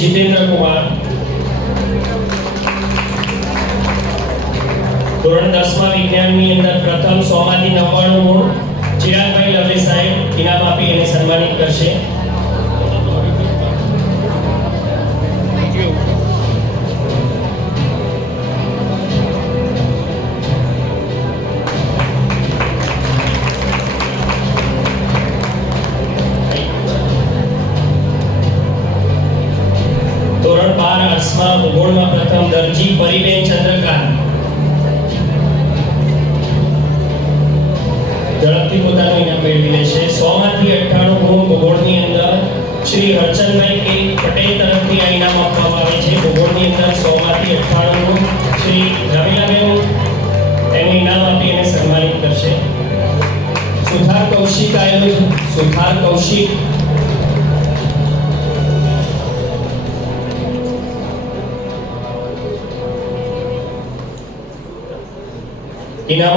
जितेंद्र कुमार। ધોરણ 10 માં વિજ્ઞાનની અંદર પ્રથમ 100 માંથી 99 ગુણ ચિરાગભાઈ લવલે સાહેબ ઇનામ આપી એને સન્માનિત કરશે। ધોરણ 12 આર્ટ્સમાં ભૂગોળમાં પ્રથમ દરજી પરિબેન ચંદ્રકાંત ઝડપથી પોતાનું ઇનામ મેળવી લેશે। 100 માંથી 98 ગુણ ભૂગોળની અંદર શ્રી હરચંદભાઈ કે પટેલ તરફથી આ ઇનામ આપવામાં આવે છે। ભૂગોળની અંદર 100 માંથી 98 ગુણ શ્રી રમીલાબેન એને ઇનામ આપી એને સન્માનિત કરશે। સુથાર કૌશિક ઇનામ